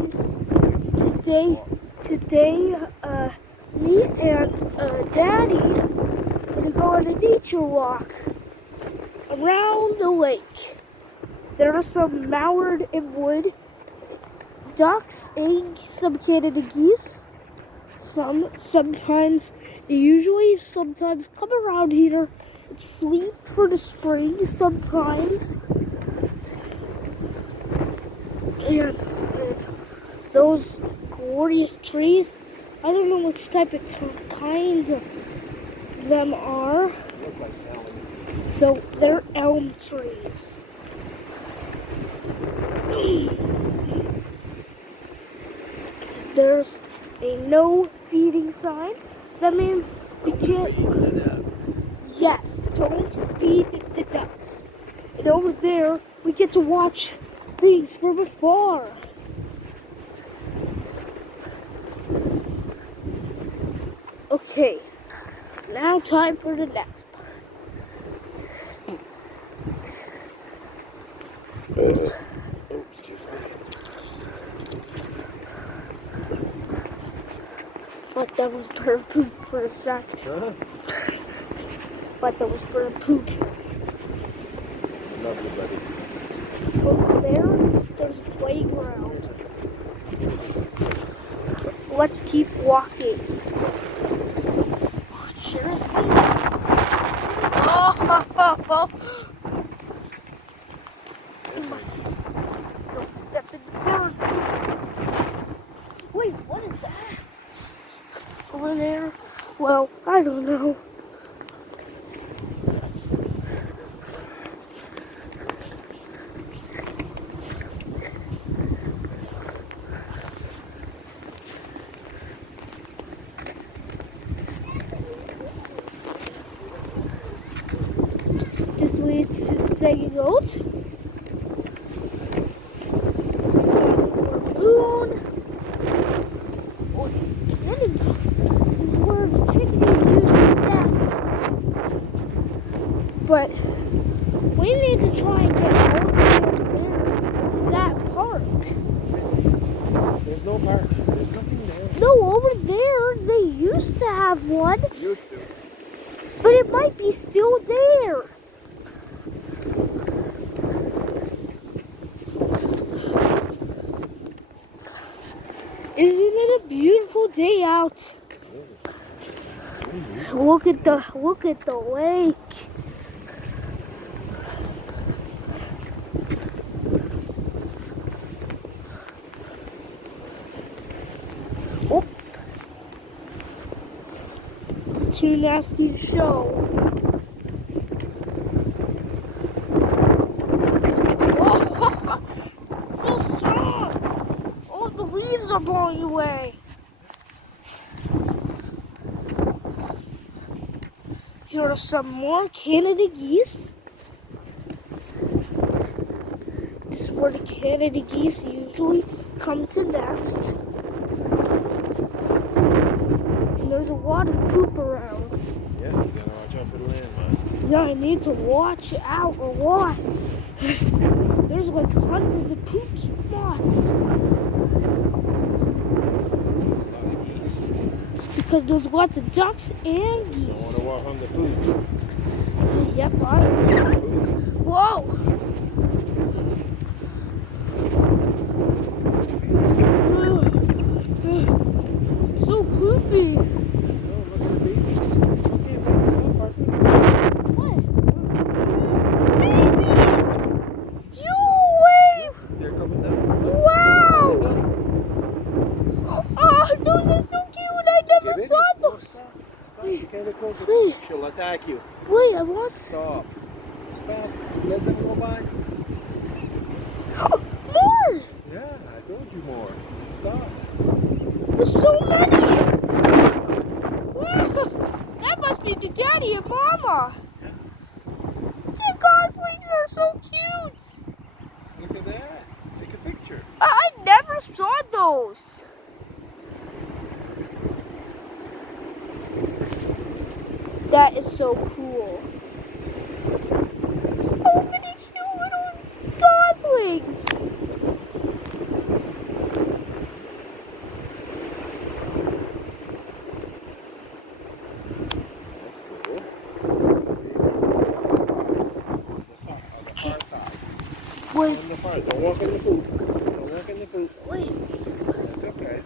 guys. Today, me and Daddy are gonna go on a nature walk around the lake. There are some mallard and wood ducks and some Canada geese. Sometimes come around here and sleep for the spring sometimes. And those glorious trees, I don't know which type of kinds of them are. So they're elm trees. There's a no feeding sign. That means we can't. Yes, don't feed the ducks. And over there, we get to watch things from afar. Okay, now time for the next part. Thought that was bird poop for a sec. Huh? Thought that was bird poop. Lovely, buddy. Over there, there's a playground. Let's keep walking. Seriously? Oh, don't step in the bird poop. Wait, what is that? Over there? Well, I don't know. This leads to saying oat. The sun or moon. Oh, it's getting. This is where the chickadees usually nest. But we need to try and get all the way over there to that park. There's no park. There's nothing there. No, over there they used to have one. Used to. But it might be still there. Isn't it a beautiful day out? Look at the lake. Oh. It's too nasty to show. Oh, so strong. Oh, the leaves are blowing away. Here are some more Canada geese. This is where the Canada geese usually come to nest. And there's a lot of poop around. Yeah, you gotta watch out for the landmines. Yeah, I need to watch out a lot. There's like hundreds of poop spots. Because there's lots of ducks and You geese. don't want to walk on the food. Yep, Whoa! So poopy. No, look at the babies. Okay, baby, stop barking. What? Babies! You wave! They're coming down. Wow! Oh, those are so cute! I never Get in saw it. No, those. stop. Stop. You can't get closer. Hey. She'll attack you. Wait, I want Stop. Stop. Let them go by. more! Yeah, I told you more. Stop. There's so many! Wow, that must be the daddy and mama. The goslings are so cute. Look at that. Take a picture. I never saw those. That is so cool. So many cute little goslings. Alright, don't walk in the poop. Don't walk in the poop. Wait, That's okay.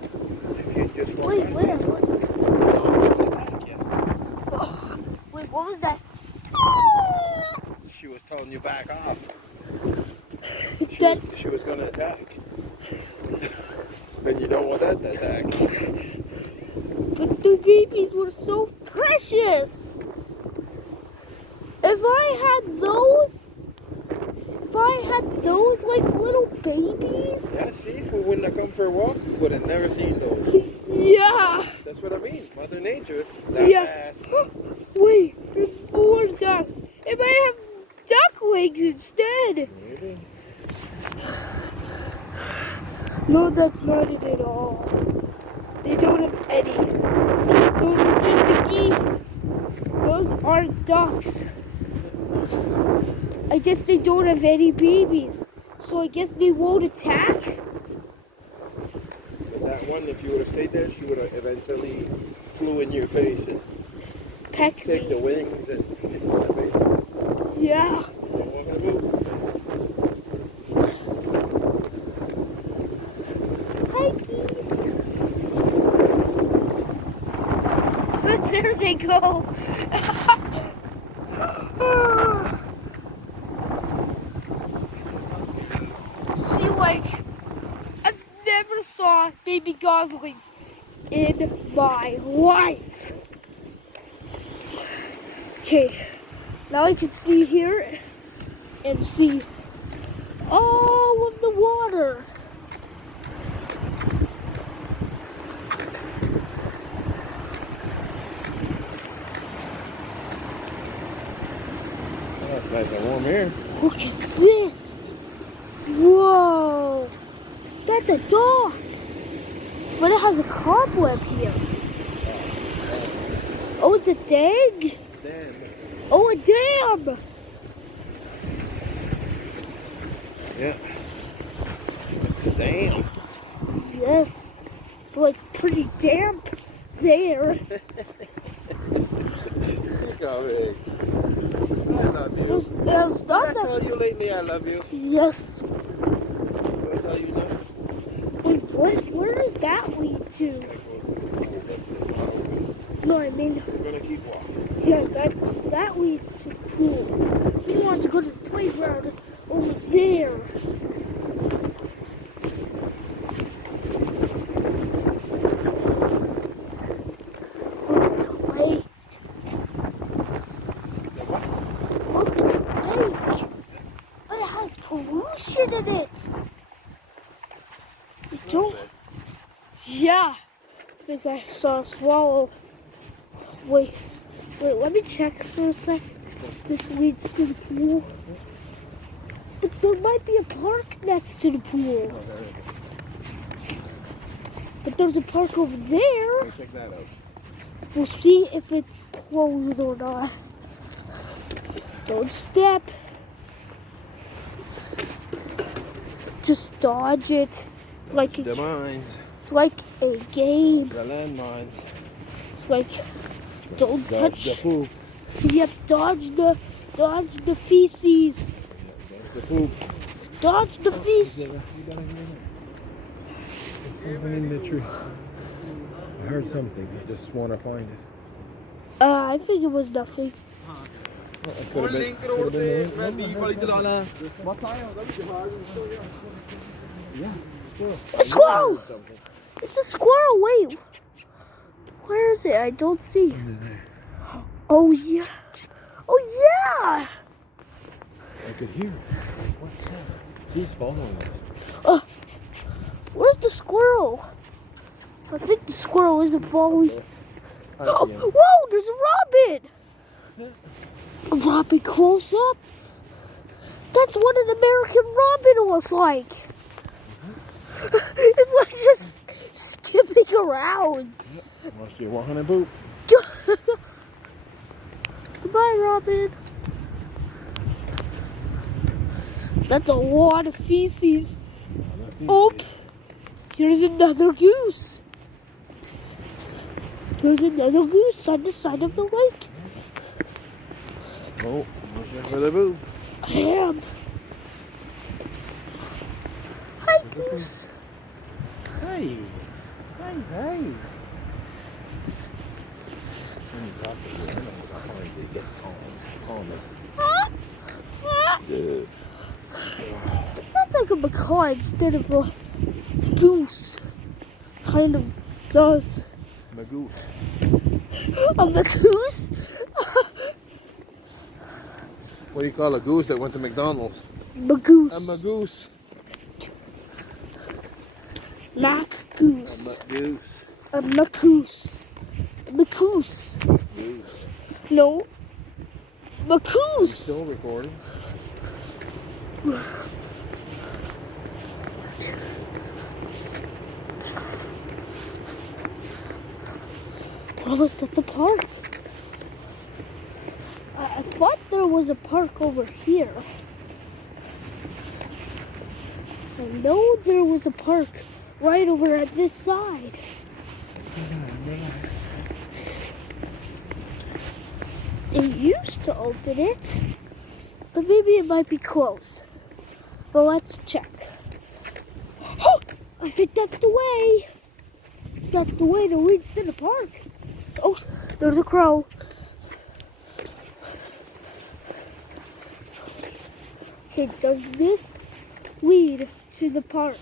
If you just walk wait, past wait, it, what? yeah. Oh, wait, what was that? She was telling you back off. That's She was going to attack. And you don't want that to attack. But the babies were so precious. If I had those like little babies. Yeah, see, if we wouldn't have come for a walk, we would have never seen those. Yeah. That's what I mean. Mother Nature, that Yeah. fast. Wait, there's more ducks. It might have duck wings instead. Maybe. No, that's not it at all. They don't have any. Those are just the geese. Those aren't ducks. I guess they don't have any babies. So I guess they won't attack? But that one, if you would have stayed there, she would have eventually flew in your face and Peck take the me. wings and stick in your face. Yeah. Don't walk in the poop. Hi, geese. There they go. See, like, I've never saw baby goslings in my life. Okay, now I can see here and see all of the water. Oh, it's nice and warm here. Look at this. Whoa. That's a dog. But it has a cobweb here. Oh, it's a dam. Damn. Oh, a dam. Yeah. Damn. Yes. It's like pretty damp there. Golly. I love you. There's Did I not that. tell you lately I love you? Yes. Did I tell you that? Wait, where does that lead to? That goes to the pool, but it's not open. No, I mean, We're gonna keep walking. yeah, that leads to the pool. We want to go to the playground over there. Look at the lake. Look at the lake. But it has pollution in it. You don't. Yeah. I think I saw a swallow. Wait, let me check for a sec. This leads to the pool. But there might be a park next to the pool. Oh, there it is. But there's a park over there. Go check that out. We'll see if it's closed or not. Don't step. Just dodge it. It's like The mines. it's like a game. The landmines. It's like don't Dodge the touch. poop. Yep, dodge the feces. Dodge the poop. Dodge the feces. There's something in the tree. I heard something. I just want to find it. I think it was nothing. It could have been. A squirrel! It's a squirrel. Wait, where is it? I don't see. Oh yeah. Oh yeah. I could hear it. What's that? He's following us. Where's the squirrel? I think the squirrel isn't following. I Oh, see him. whoa! There's a robin. A robin close up. That's what an American robin looks like. It's like just skipping around. Must be walking a poop. Goodbye, Robin. That's a lot of feces. Oh, here's another goose. There's another goose on the side of the lake. Oh, watch out for the poop. I am. goose. Hey. Hey, hey. When you talk to the animals, I find they get calmer. Good. It sounds like a macaw instead of a goose. Kind of does. Magoose. A magoose? What do you call a goose that went to McDonald's? Magoose. A magoose. Mac goose. A magoose. A macoose. Macoose. Goose. No. I'm Macoose. still recording. Almost at the park. I thought there was a park over here. I know there was a park right over at this side. It used to open it, but maybe it might be closed. But let's check. Oh, I think that's the way. That's the way that leads to the park. Oh, there's a crow. Okay, does this lead to the park?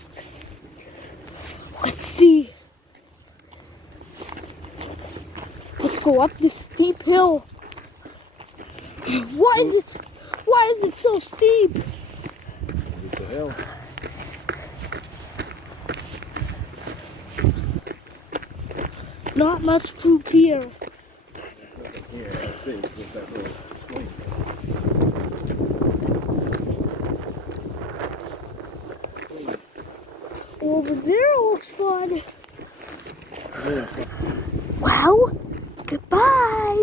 Let's see. Let's go up this steep hill. Why is it so steep? It's a hill. Not much poop here. Yeah, I think with that little swing. Over there looks fun. Yeah. Wow. Goodbye.